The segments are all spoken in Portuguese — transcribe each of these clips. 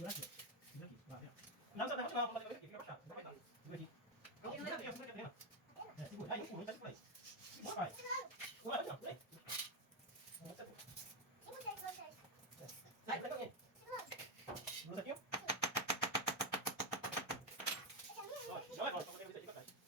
Segura aqui, ó. Segura aqui. Vai, ó. Não, não, não, vamos fazer aqui, fica baixado. Segura aqui. Segura aqui. Segura aqui, segura aqui. É, segura. Aí, segura aí. Segura, vai. Segura aí, ó. Segura aí. Sai, pega alguém. Segura aqui, ó. Joga, vamos fazer isso aqui pra trás.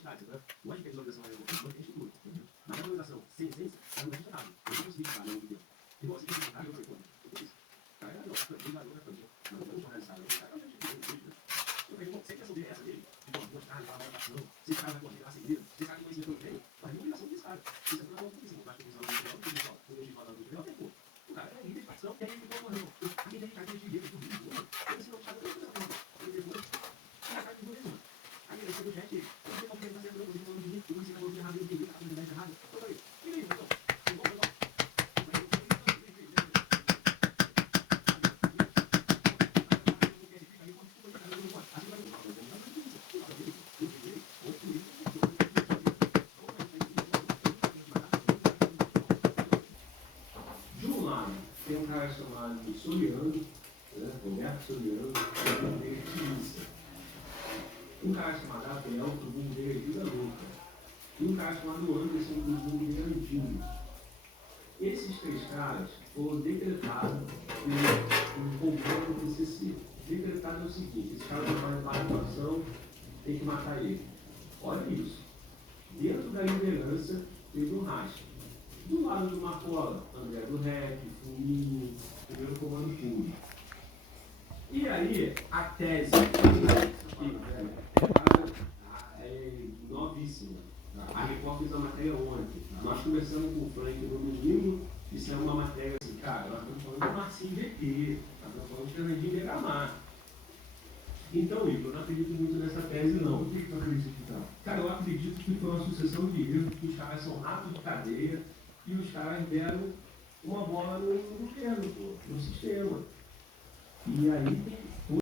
identidade, né? Hoje que a visualização é uma estrutura. Mas a visualização sem essência, ela não é nada. Eu não consigo ficar no vídeo. Igual assim, eu falei, eu fiz. Cara, não, ligador é coisa. Mas eu vou analisar. Eu falei, bom, você quer saber essa dele? Bom, gostar, falar da ação. Se esse cara vai correr a seguir, se esse cara tem conhecimento do bem, vai vir ligação desse cara. Isso é uma coisa que eu acho que visão do melhor, o eu falando do melhor, tempo. O cara é líder de facção, e aí ele ficou morrendo. Aqui tem carteira de dinheiro, do vídeo, ele se não sabe nem coisa pronta. Ele depois, a carta de bonito. Aí ele recebeu o chat, eu não sei como ele está sendo, eu não sei como ele está sendo errado, ele está fazendo ideias erradas. Eu falei, e aí, então? De um lado, tem um cara chamado Soliano, Roberto Soliano, que é um dele um cara chamado Abel, que o mundo dele é Vida Louca, e um cara chamado Anderson, que o mundo dele é Antigo. Esses três caras foram decretados um comando do PCC. Decretado é o seguinte: esse cara vai fazer parte da ação, tem que matar ele. Olha isso. Dentro da liderança teve um rastro. Do lado do Marcola, André do Rep, Fuminho, primeiro comando público. E aí, a tese é novíssima. A Record fez a matéria ontem. Nós conversamos com o Frank no domingo, isso é uma matéria assim, cara, nós estamos falando de Marcinho GT, nós estamos falando de Fernandinho Begamar. Então, Igor, eu não acredito muito nessa tese, não. O que tu acredita, então? Cara, eu acredito que foi uma sucessão de erros, que os caras são ratos de cadeia, e os caras deram uma bola no governo, no sistema. E aí tem